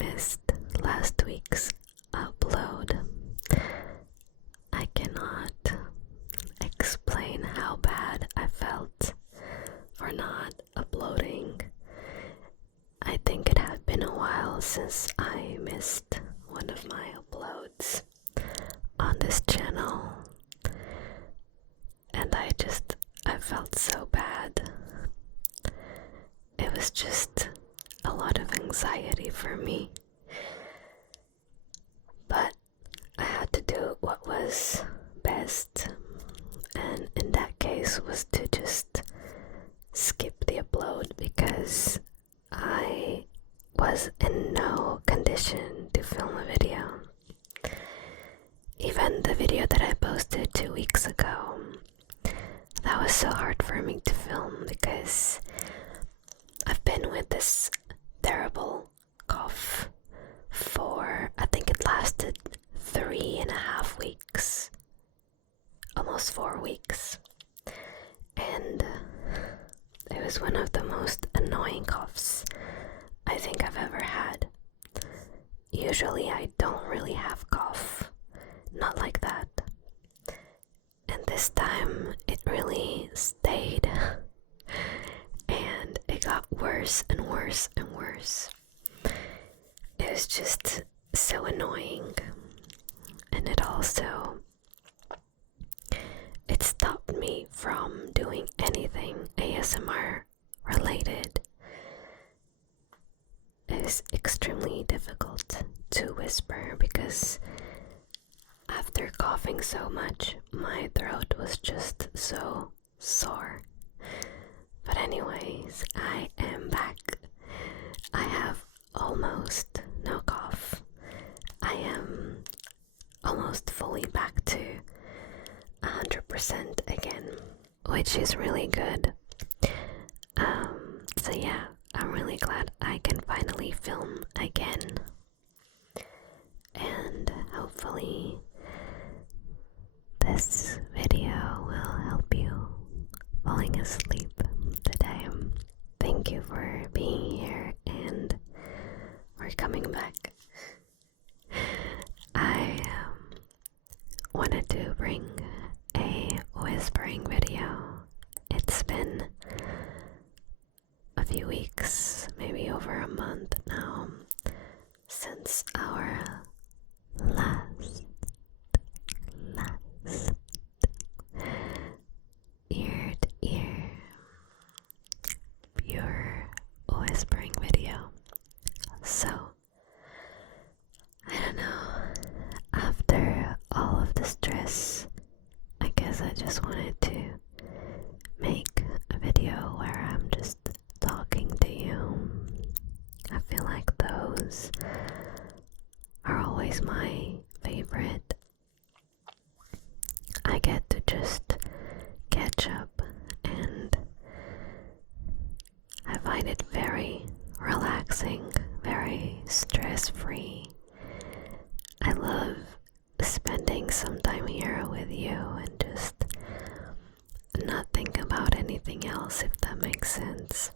missed last week's upload. I cannot explain how bad I felt for not uploading. I think it had been a while since I missed one of my uploads on this channel, and I felt so bad. It was just a lot of anxiety for me, but I had to do what was best, and in that case was to just skip the upload because I was in no condition to film a video. Even the video that I posted 2 weeks ago, that was so hard for me to film because I've been with this terrible cough for, I think it lasted 3.5 weeks, almost 4 weeks, and it was one of the most annoying coughs I think I've ever had. Usually I don't really have cough, not like that, and this time it really stayed and it got worse and worse and worse. It was just so annoying, and it stopped me from doing anything ASMR related. It is extremely difficult to whisper because after coughing so much, my throat was just so sore. But anyways, I am back. I have almost no cough. I am almost fully back to 100% again, which is really good. So yeah, I'm really glad I can finally film again, and hopefully this video will help you falling asleep today. Thank you for being here and for coming back. I wanted to bring a whispering video. It's been a few weeks, maybe over a month now, since our last ear-to-ear pure whispering video. So I don't know, after all of the stress, I guess I just wanted to make a video where I'm just talking to you. I feel like those are always my favorite. I get to just catch up, and I find it very relaxing, very stress-free. I love spending some time here with you and just not think about anything else, if that makes sense.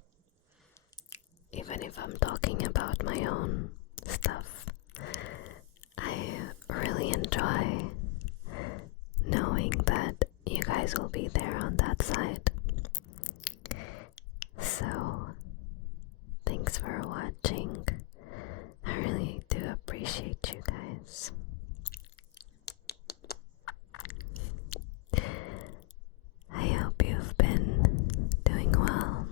Even if I'm talking about my own stuff, I really enjoy knowing that you guys will be there on that side. So thanks for watching. I really do appreciate you guys. I hope you've been doing well.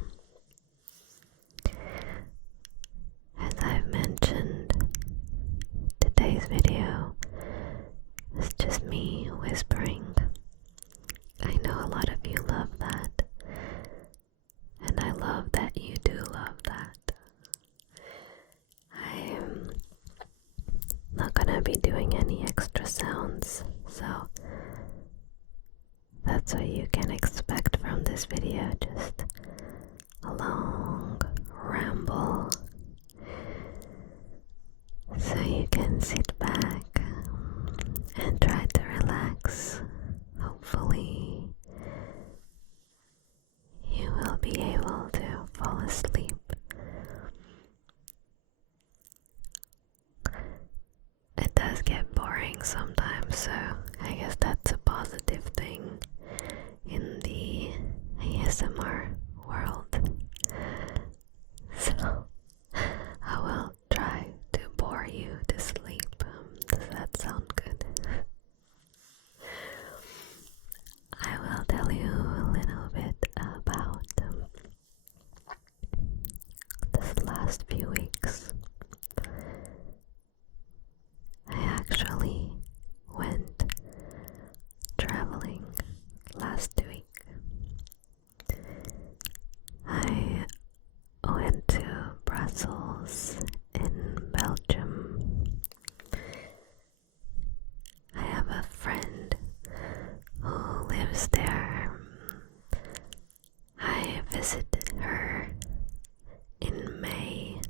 As I've mentioned, today's video is just me whispering. I know a lot of you love that, and I love that you do love that. I am not gonna be doing any extra sounds, so that's what you can expect from this video, just a long ramble, so you can sit back and try to relax. Hopefully you will be able to fall asleep. does get boring sometimes, so I guess that's a positive thing in the ASMR world. So I will try to bore you to sleep. Does that sound good? I will tell you a little bit about this last few weeks. I actually went traveling last week. I went to Brussels in Belgium. I have a friend who lives there. I visited her in May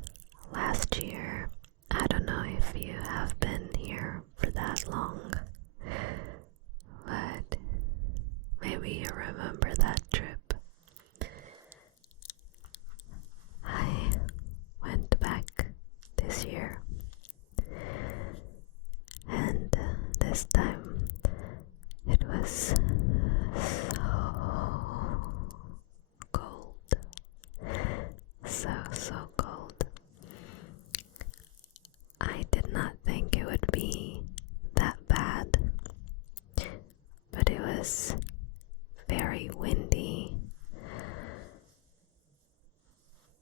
last year. I don't know if you have been here for that long, but maybe you remember that trip. I went back this year, and this time it was so cold. So cold. I did not think it would be that bad, but it was very windy,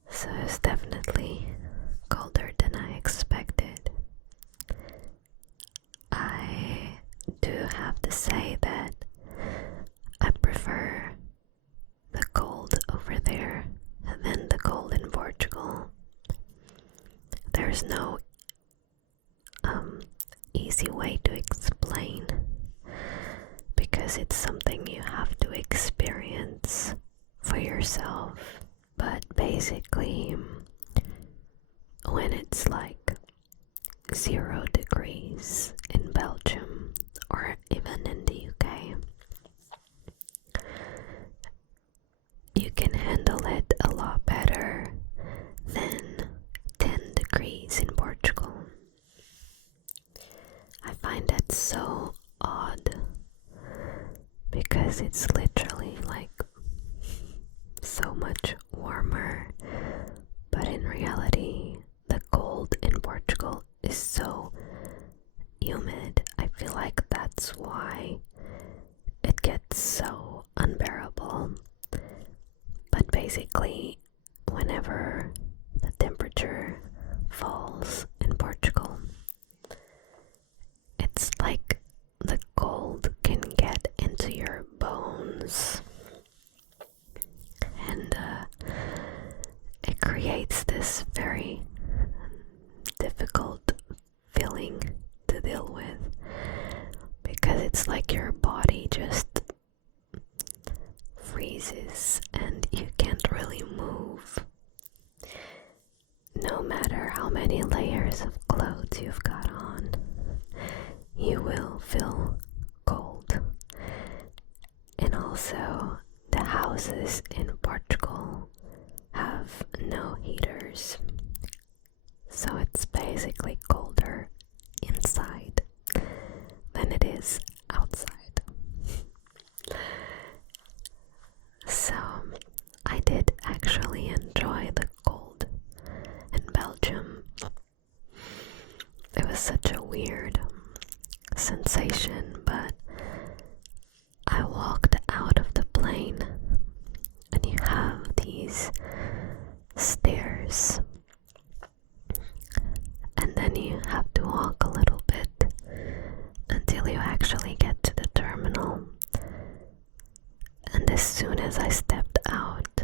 so it's definitely colder than I expected. I do have to say that I prefer the cold over there than the cold in Portugal. There's no easy way to explain, because it's something you have to experience for yourself. But basically, when it's like 0 degrees in Belgium or even in the UK, you can handle it a lot better than 10 degrees in Portugal. I find that so odd, because it's literally like so much warmer, but in reality the cold in Portugal is so humid. I feel like that's why it gets so unbearable. But basically, whenever the temperature falls in Portugal, it's like the cold can get into your bones, and it creates this very difficult feeling to deal with, because it's like your body just freezes and you can't really move. No matter how many layers of clothes you've got on, you will feel cold. And also, the houses in Portugal have no heaters, so it's basically colder inside than it is outside. So I did actually enjoy the cold in Belgium. It was such a weird sensation, but I walked out of the plane and you have these stairs, and then you have to walk a little bit until you actually get to the terminal. And as soon as I stepped out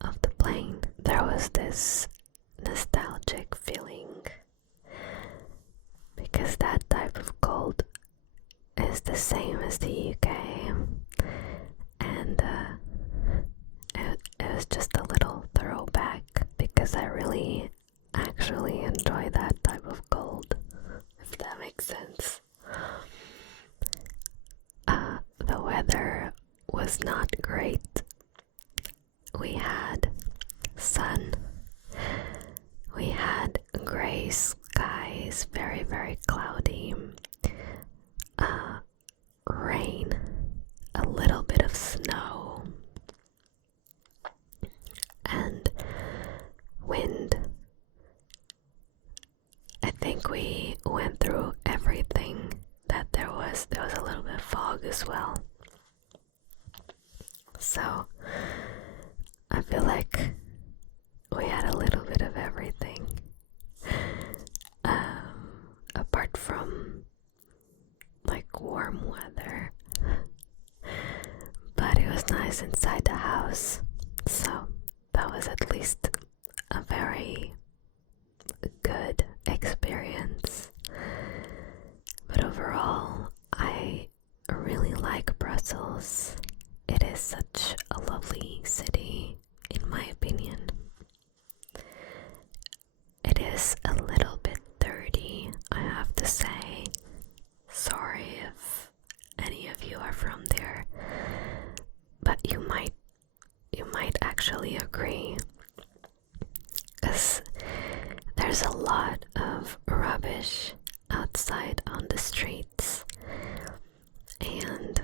of the plane, there was this nostalgic feeling, because that type of cold is the same as the UK, and it was just a little throwback, because I really actually enjoy that type of cold, if that makes sense. The weather was not great. We had sun, we had gray skies, very, very cloudy, think we went through everything that there was. There was a little bit of fog as well. So I feel like we had a little bit of everything. Apart from like warm weather. But it was nice inside the house. So that was at least a very good experience. But overall, I really like Brussels. It is such a lovely city, in my opinion. It is a little bit dirty, I have to say. Sorry if any of you are from there, but you might actually agree, because there's a lot of rubbish outside on the streets, and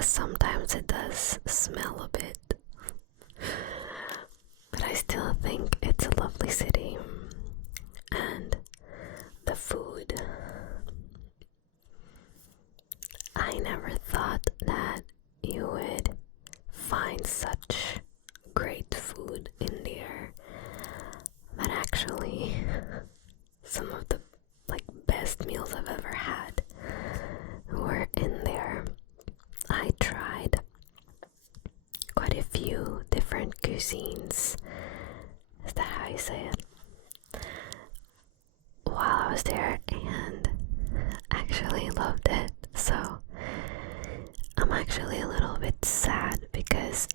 sometimes it does smell a bit, but I still think it's a lovely city. And the food, I never thought that you would find such great food in there, but actually some of the best meals I've ever had were in there. I tried quite a few different cuisines. Is that how you say it? While I was there, and actually loved it. So I'm actually a little bit sad because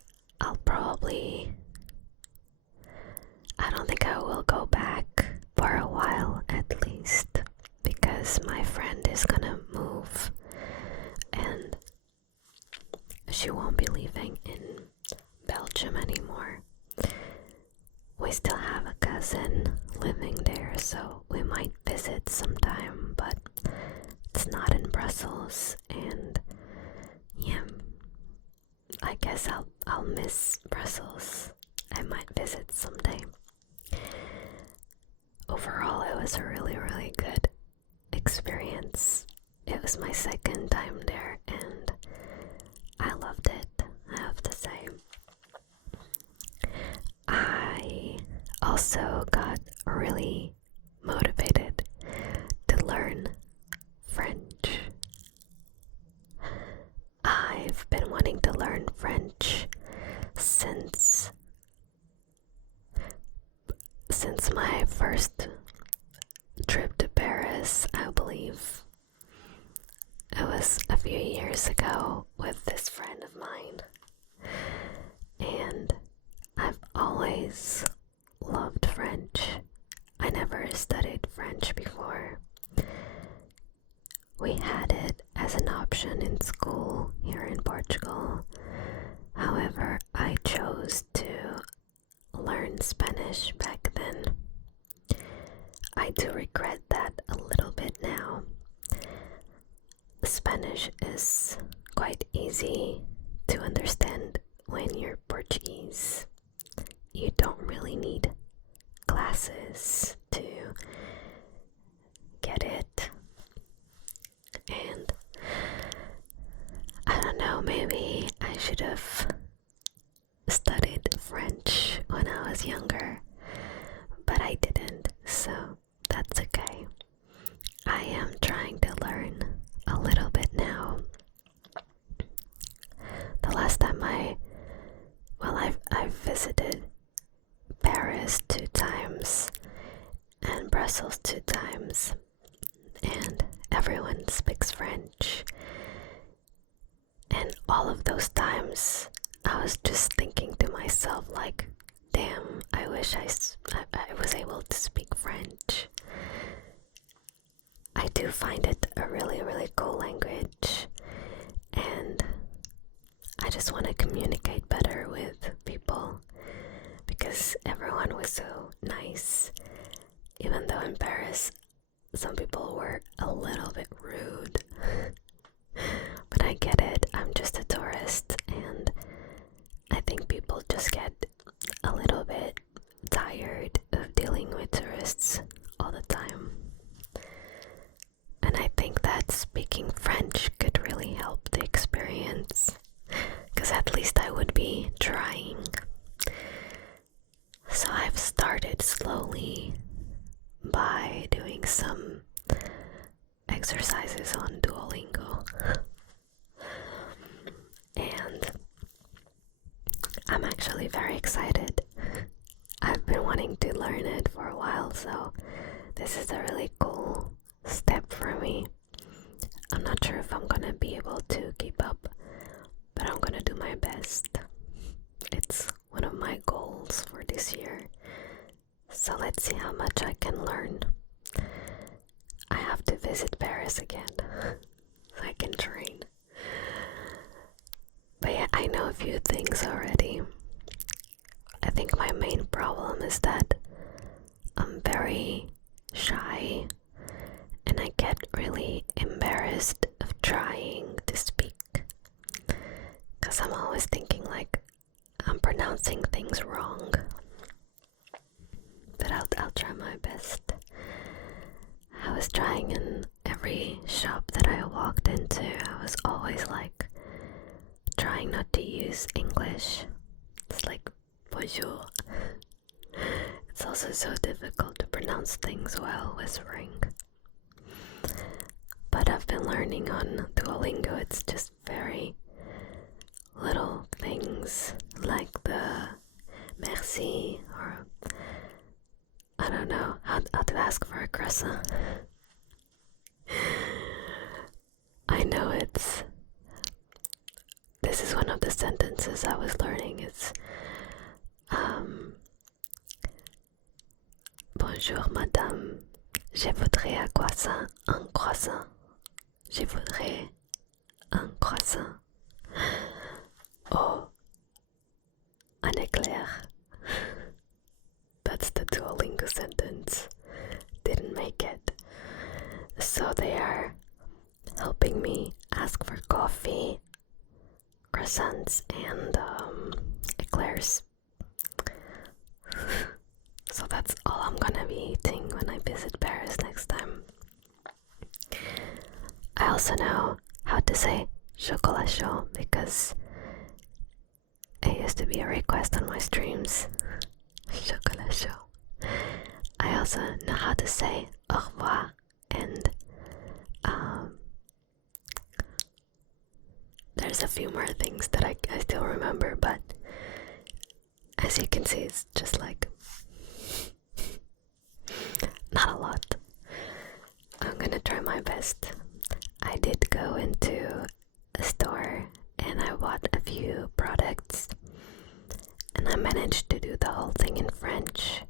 I don't think I will go back for a while at least, because my friend is gonna move and she won't be living in Belgium anymore. We still have a cousin living there, so we might visit sometime, but it's not in Brussels, and yeah, I guess I'll miss Brussels. I might visit someday. Overall, it was a really, really good experience. It was my second time there, and I loved it, I have to say. I also got really motivated to learn French. I've been wanting to learn French since my first trip to Paris, I believe. It was a few years ago with this friend of mine, and I've always loved French. I never studied French before. We had it as an option in school here in Portugal. However, I chose to learn Spanish back then. I do regret that a little bit now. Spanish is quite easy to understand when you're Portuguese. You don't really need classes to get it. And I don't know, maybe I should have studied French when I was younger, but I didn't, so that's okay. I am trying to learn a little bit now. The last time I've visited Paris 2 times and Brussels 2 times, and everyone speaks French. And all of those times I was just thinking to myself, like, damn, I wish I was able to speak French. I do find it a really, really cool language, and I just want to communicate better with people, because everyone was so nice. Even though in Paris some people were a little bit rude. But I get it, I'm just a tourist, and I think people just get a little bit tired of dealing with tourists all the time. some exercises on Duolingo. And I'm actually very excited. I've been wanting to learn it for a while, so this is a really cool step for me. I'm not sure if I'm gonna be able to keep up, but I'm gonna do my best. It's one of my goals for this year, so let's see how much I can learn. I have to visit Paris again, so I can train. But yeah, I know a few things already. I think my main problem is that I'm very shy and I get really embarrassed of trying to speak, because I'm always thinking like I'm pronouncing things wrong. But I'll try my best. I was trying in every shop that I walked into. I was always like trying not to use English. It's like bonjour. It's also so difficult to pronounce things while whispering. But I've been learning on Duolingo. It's just very little things like the merci, or I don't know how to ask for a croissant. I know this is one of the sentences I was learning. It's bonjour madame, je voudrais un croissant. Je voudrais un croissant. Oh, un éclair. That's the Duolingo sentence. Didn't make it. So they are helping me ask for coffee, croissants, and eclairs. So that's all I'm gonna be eating when I visit Paris next time. I also know how to say chocolat chaud because it used to be a request on my streams. Chocolat chaud. I also know how to say au revoir and there's a few more things that I still remember, but as you can see, it's just like not a lot. I'm gonna try my best. I did go into a store and I bought a few products and I managed to do the whole thing in French,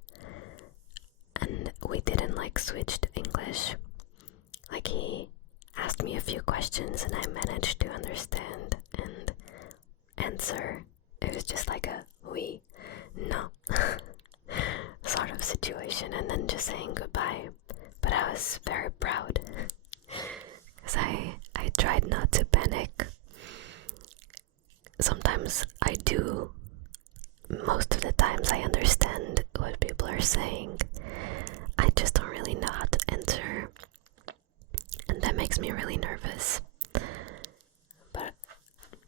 and we didn't like switch to English. Like, he asked me a few questions and I managed to understand and answer. It was just like a oui, no sort of situation, and then just saying goodbye. But I was very proud because I tried not to panic. Sometimes I do. Most of the times I understand what people are saying. I just don't really know how to answer, and that makes me really nervous. But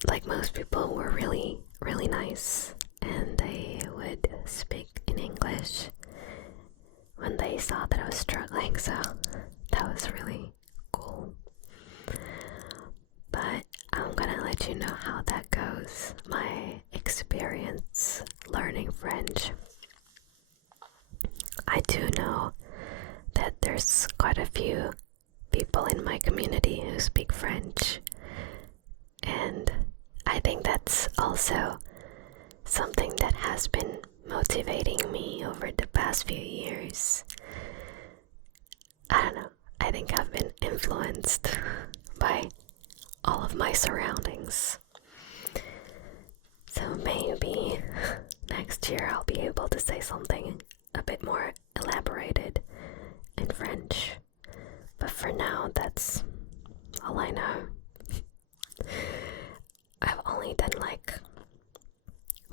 like most people were really, really nice, and they would speak in English when they saw that I was struggling, so that was really cool. But I'm gonna let you know how that goes, my experience learning French. I do know that there's quite a few people in my community who speak French, and I think that's also something that has been motivating me over the past few years. I don't know, I think I've been influenced by all of my surroundings. So maybe next year I'll be able to say something a bit more elaborated in French. But for now, that's all I know. I've only done like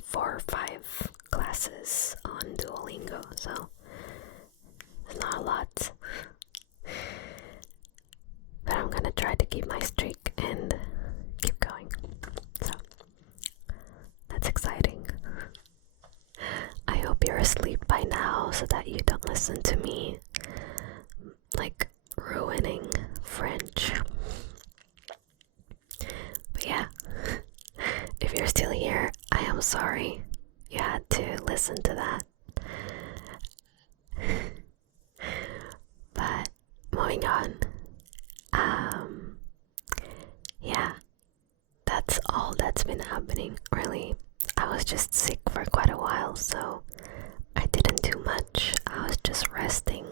4 or 5 classes on Duolingo, so it's not a lot. But I'm gonna try to keep my streak and keep going. So that's exciting. I hope you're asleep by now so that you don't listen to me like I'm sorry you had to listen to that. But moving on. Yeah, that's all that's been happening, really. I was just sick for quite a while, so I didn't do much. I was just resting,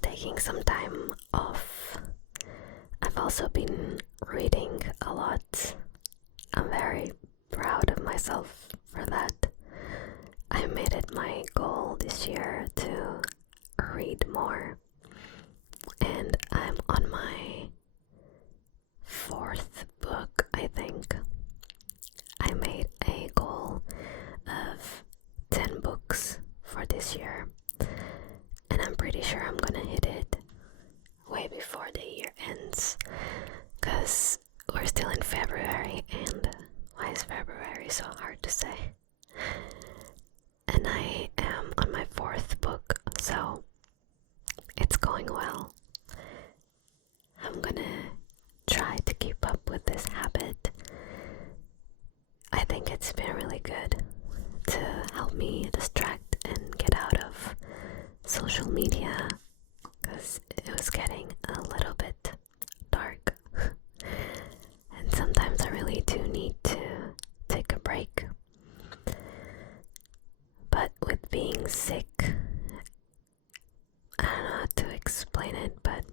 taking some time off. I've also been reading a lot. I'm very proud of myself for that. I made it my goal this year to read more, and I'm on my 4th book, I think. I made a goal of 10 books for this year, and I'm pretty sure I'm gonna hit it way before the year ends, because we're still in February, and why is February so hard to say? And I am on my 4th book, so it's going well. I'm gonna try to keep up with this habit. I think it's been really good to help me distract and get out of social media, because it was getting a little bit dark. And sometimes I really do need to take a break. But with being sick, I don't know how to explain it, but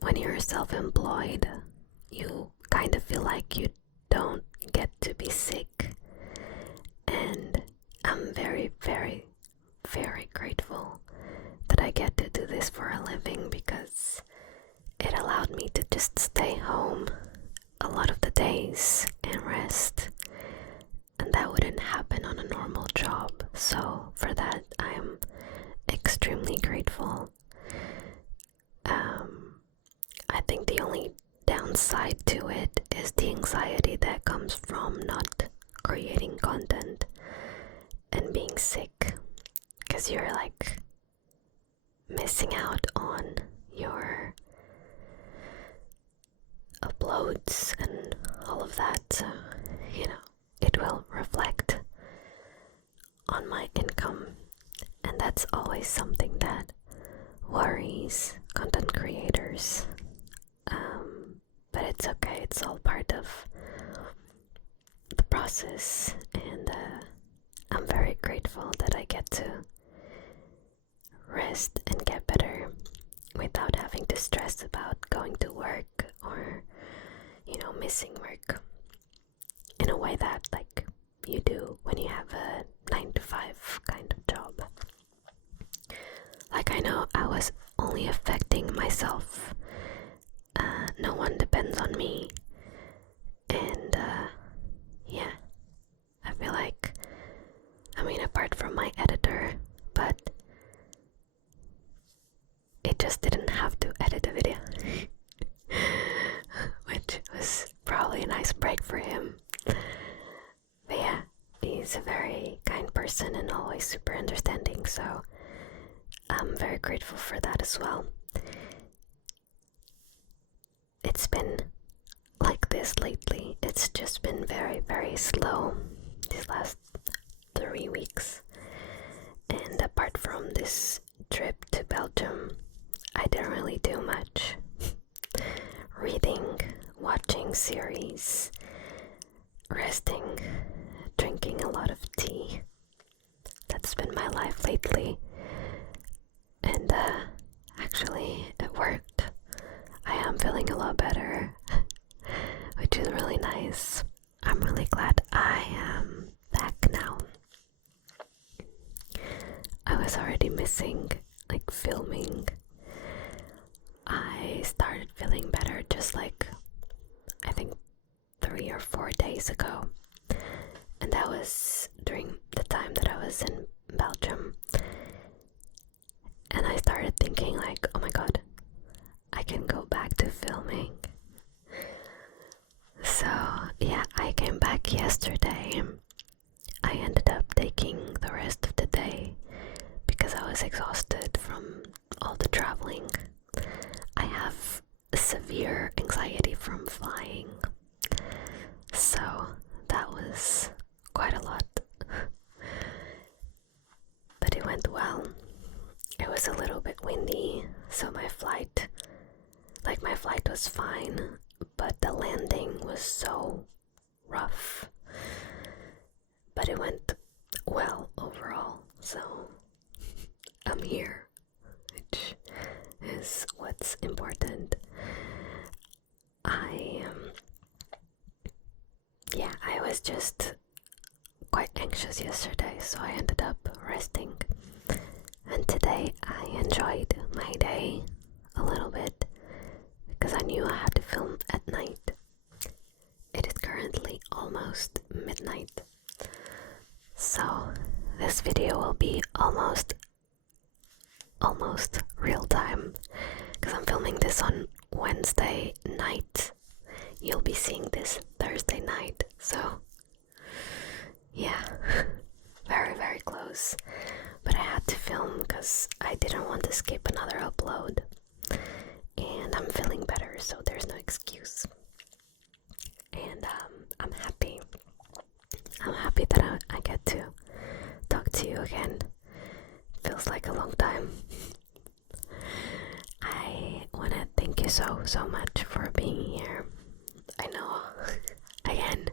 when you're self-employed, you kind of feel like you don't get to be sick. And I'm very, very, very grateful that I get to do this for a living, because it allowed me to just stay home a lot of the days and rest. And that wouldn't happen on a normal job. So for that, I am extremely grateful. I think the only downside to it is the anxiety that comes from not creating content and being sick, because you're like missing out on your uploads and all of that. So, it will reflect on my income, and that's always something that worries content creators. But it's okay, it's all part of the process, and I'm very grateful that I get to rest and get better without having to stress about going to work or missing work in a way that like you do when you have a 9 to 5 kind of job. Like, I know I was only affecting myself. No one depends on me. And yeah, I feel like, apart from my editor, but it just didn't have to edit a video. Which was probably a nice break for him. But yeah, he's a very kind person and always super understanding, so I'm very grateful for that as well. It's been like this lately. It's just been very, very slow these last 3 weeks. And apart from this trip to Belgium, I didn't really do much. Reading, watching series, resting, drinking a lot of tea. That's been my life lately. And actually it worked. I am feeling a lot better, which is really nice. I'm really glad I am back now. I was already missing filming. I started feeling better just I think 3 or 4 days ago, and that was during the time that I was in Belgium. And I started thinking oh my god, I can go back to filming. So yeah, I came back yesterday. I ended up taking the rest of the day because I was exhausted from all the traveling. I have severe anxiety from flying, so went well. It was a little bit windy, so my flight was fine, but the landing was so rough. But it went well overall, so I'm here, which is what's important. I was just quite anxious yesterday, so I ended up resting. And today I enjoyed my day a little bit because I knew I had to film at night. It is currently almost midnight, so this video will be almost real time because I'm filming this on Wednesday night. You'll be seeing this Thursday night, so yeah, very close. But I had to film because I didn't want to skip another upload, and I'm feeling better, so there's no excuse. And I'm happy that I get to talk to you again. Feels like a long time. I want to thank you so much for being here. I know, again,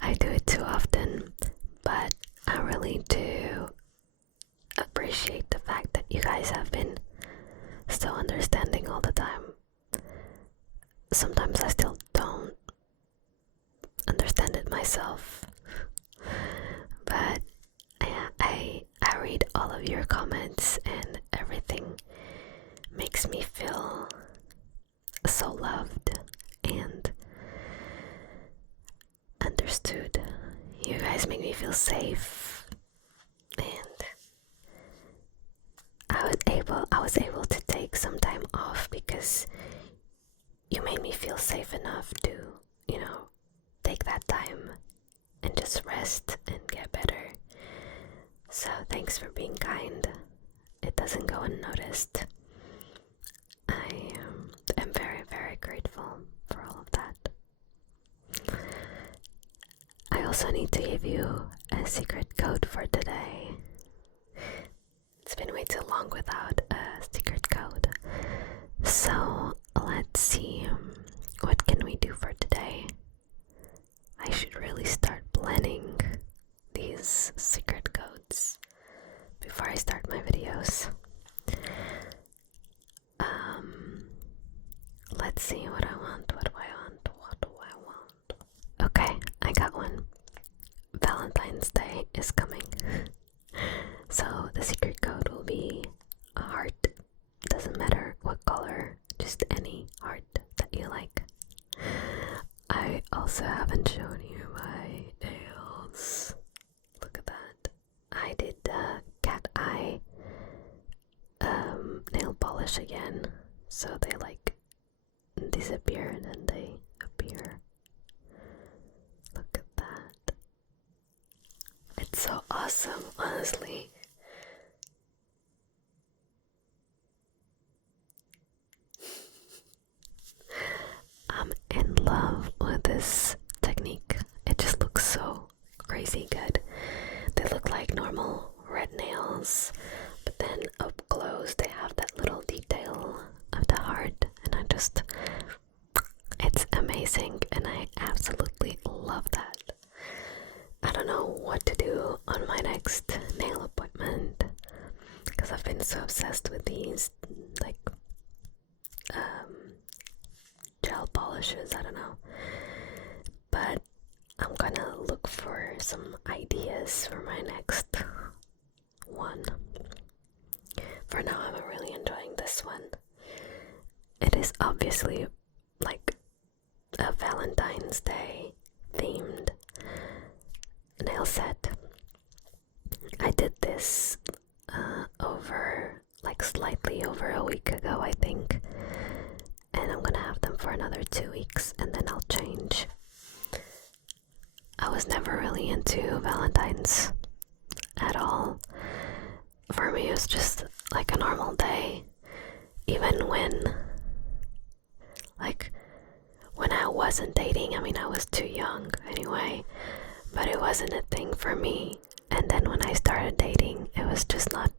I do it too often, but I really do appreciate the fact that you guys have been so understanding all the time. Sometimes I still don't understand it myself, but I read all of your comments, and everything makes me feel so loved and understood. You guys make me feel safe, and I was able to take some time off because you made me feel safe enough to, take that time and just rest and get better. So thanks for being kind. It doesn't go unnoticed. I am very grateful for all of that. I also need to give you a secret code for today. It's been way too long without a secret code. So let's see, what can we do for today? I should really start planning these secret codes before I start my videos. Let's see what I want. What do I want? Okay, I got one. Valentine's Day is coming. So the secret code will be a heart. Doesn't matter what color, just any heart that you like. I also haven't shown you my nails. Look at that. I did the cat eye nail polish again, so they disappear and then they appear. Look at that. It's so awesome, honestly. I'm in love with this technique. It just looks so crazy good. They look like normal red nails, but then up close they have that little detail of the heart, and it's amazing, and I absolutely love that. I don't know what to do on my next nail appointment because I've been so obsessed with these gel polishes. I don't know, but I'm gonna look for some ideas for my next one. For now, I'm really enjoying this one. It is obviously like a Valentine's Day themed nail set. I did this slightly over a week ago, I think, and I'm gonna have them for another 2 weeks, and then I'll change. I was never really into Valentine's at all. For me, it was just like a normal day. Even when I wasn't dating, I mean, I was too young anyway, but it wasn't a thing for me. And then when I started dating, it was just not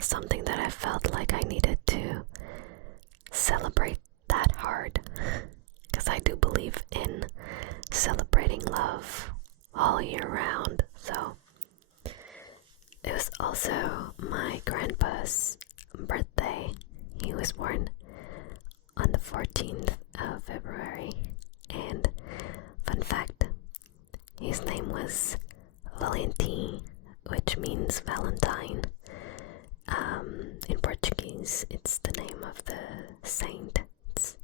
something that I felt like I needed to celebrate that hard. Because I do believe in celebrating love all year round. So it was also my grandpa's birthday. He was born on the 14th of February. And fun fact, his name was Valentine, which means Valentine. In Portuguese, it's the name of the saint. It's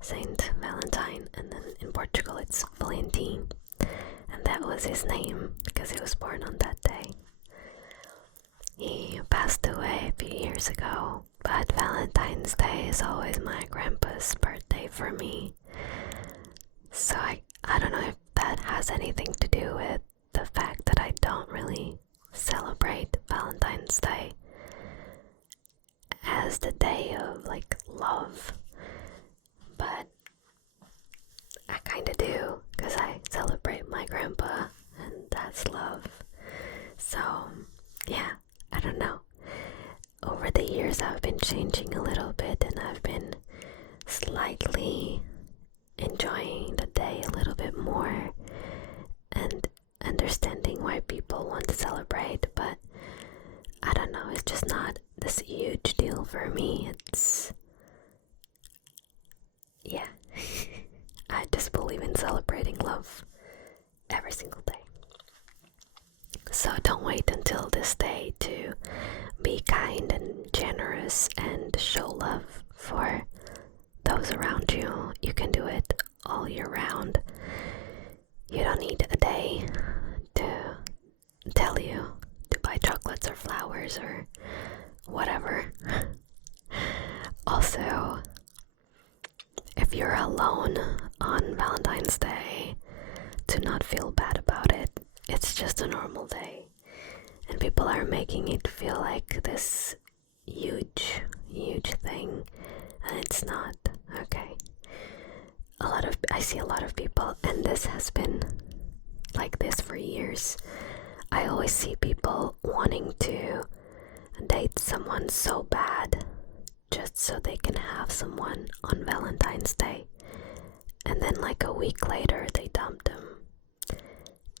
Saint Valentine, and then in Portugal it's Valentine. And that was his name because he was born on that day. He passed away a few years ago, but Valentine's Day is always my grandpa's birthday for me. So I don't know if that has anything to do with the fact that I don't really celebrate Valentine's Day as the day of like love, but I kind of do because I celebrate my grandpa and that's love. So yeah, I don't know. Over the years I've been changing a little bit, and I've been slightly enjoying the day a little bit more and understanding why people want to celebrate, but I don't know, it's just not this huge deal for me. It's, yeah, I just believe in celebrating love every single day. So don't wait until this day to be kind and generous and show love for those around you. You can do it all year round. You don't need a day to tell you to buy chocolates or flowers or whatever. Also, if you're alone on Valentine's Day, do not feel bad about it. It's just a normal day, and people are making it feel like this huge thing, and it's not. Okay, I see a lot of people, and this has been like this for years. I always see people wanting to date someone so bad just so they can have someone on Valentine's Day, and then like a week later they dump them.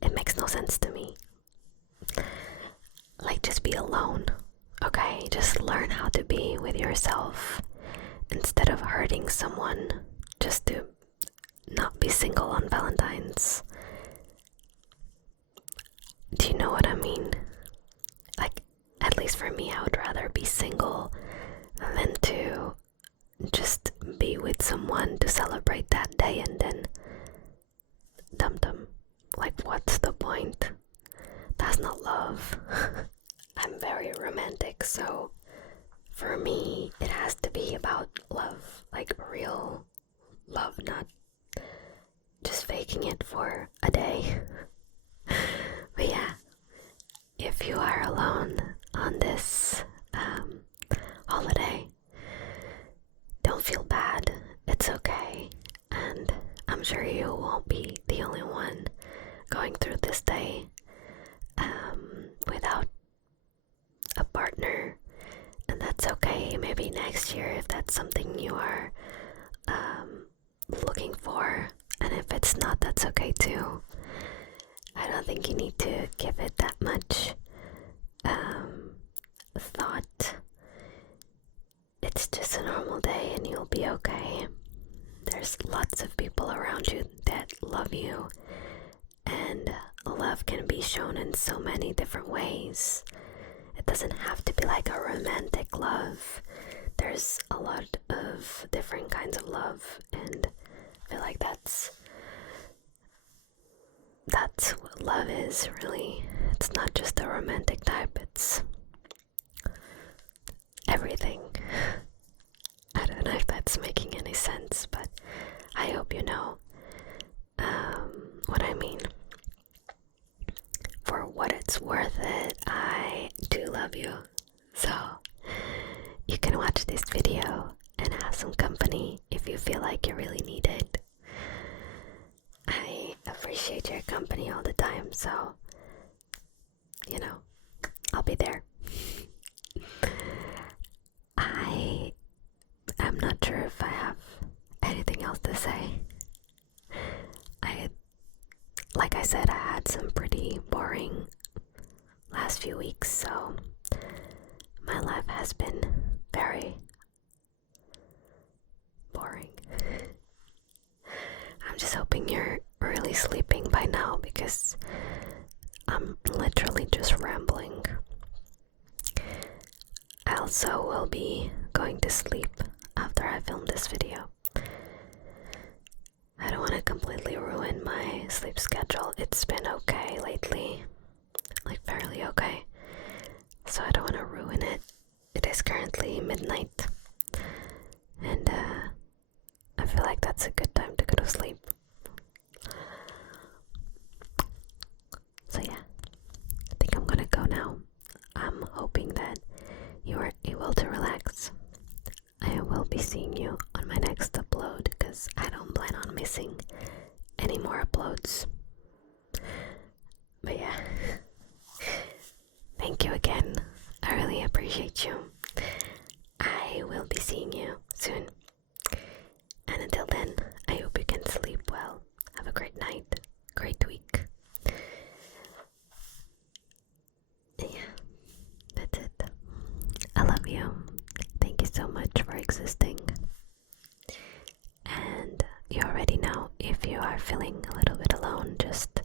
It makes no sense to me. Like, just be alone, okay? Just learn how to be with yourself instead of hurting someone just to not be single on Valentine's. Do you know what I mean? Like, at least for me, I would rather be single than to just be with someone to celebrate that day and then dump them. Like, what's the point? That's not love. I'm very romantic, so for me, it has to be about love. Like, real love, not just faking it for a day. But yeah, if you are alone on this holiday, don't feel bad. It's okay. And I'm sure you won't be the only one going through this day without a partner, and that's okay. Maybe next year, if that's something you are looking for, and if it's not, that's okay too. I don't think you need to give it that much thought. It's just a normal day and you'll be okay. There's lots of people around you that love you, and love can be shown in so many different ways. It doesn't have to be like a romantic love. There's a lot of different kinds of love, and I feel like that's what love is, really. It's not just a romantic type, it's everything. I don't know if that's making any sense, but I hope you know what I mean. For what it's worth it, I do love you. So you can watch this video and have some company if you feel like you really need it. I appreciate your company all the time, so you know, I'll be there. I'm not sure if I have anything else to say. Like I said, I had some pretty boring last few weeks, so my life has been very boring. I'm just hoping you're really sleeping by now because I'm literally just rambling. I also will be going to sleep after I film this video. I don't want to completely ruin my sleep schedule. It's been okay lately, like fairly okay, so I don't want to ruin it. It is currently midnight, and I feel like that's a good time to go to sleep. So yeah, I think I'm gonna go now. I'm hoping that you are able to relax. I will be seeing you on my next upload because I don't plan on missing any more uploads. But yeah, thank you again. I really appreciate you. I will be seeing you soon. And until then, I hope you can sleep well. Have a great night, great week. Yeah, that's it. I love you. Thank you so much for existing. And you already know, if you are feeling a little bit alone, just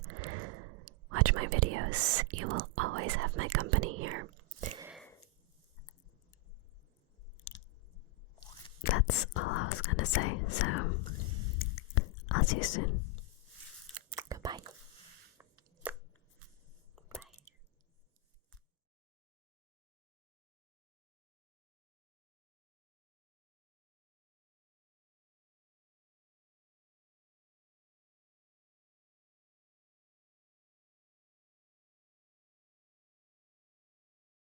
watch my videos. You will always have my company here. That's all I was gonna say, so I'll see you soon.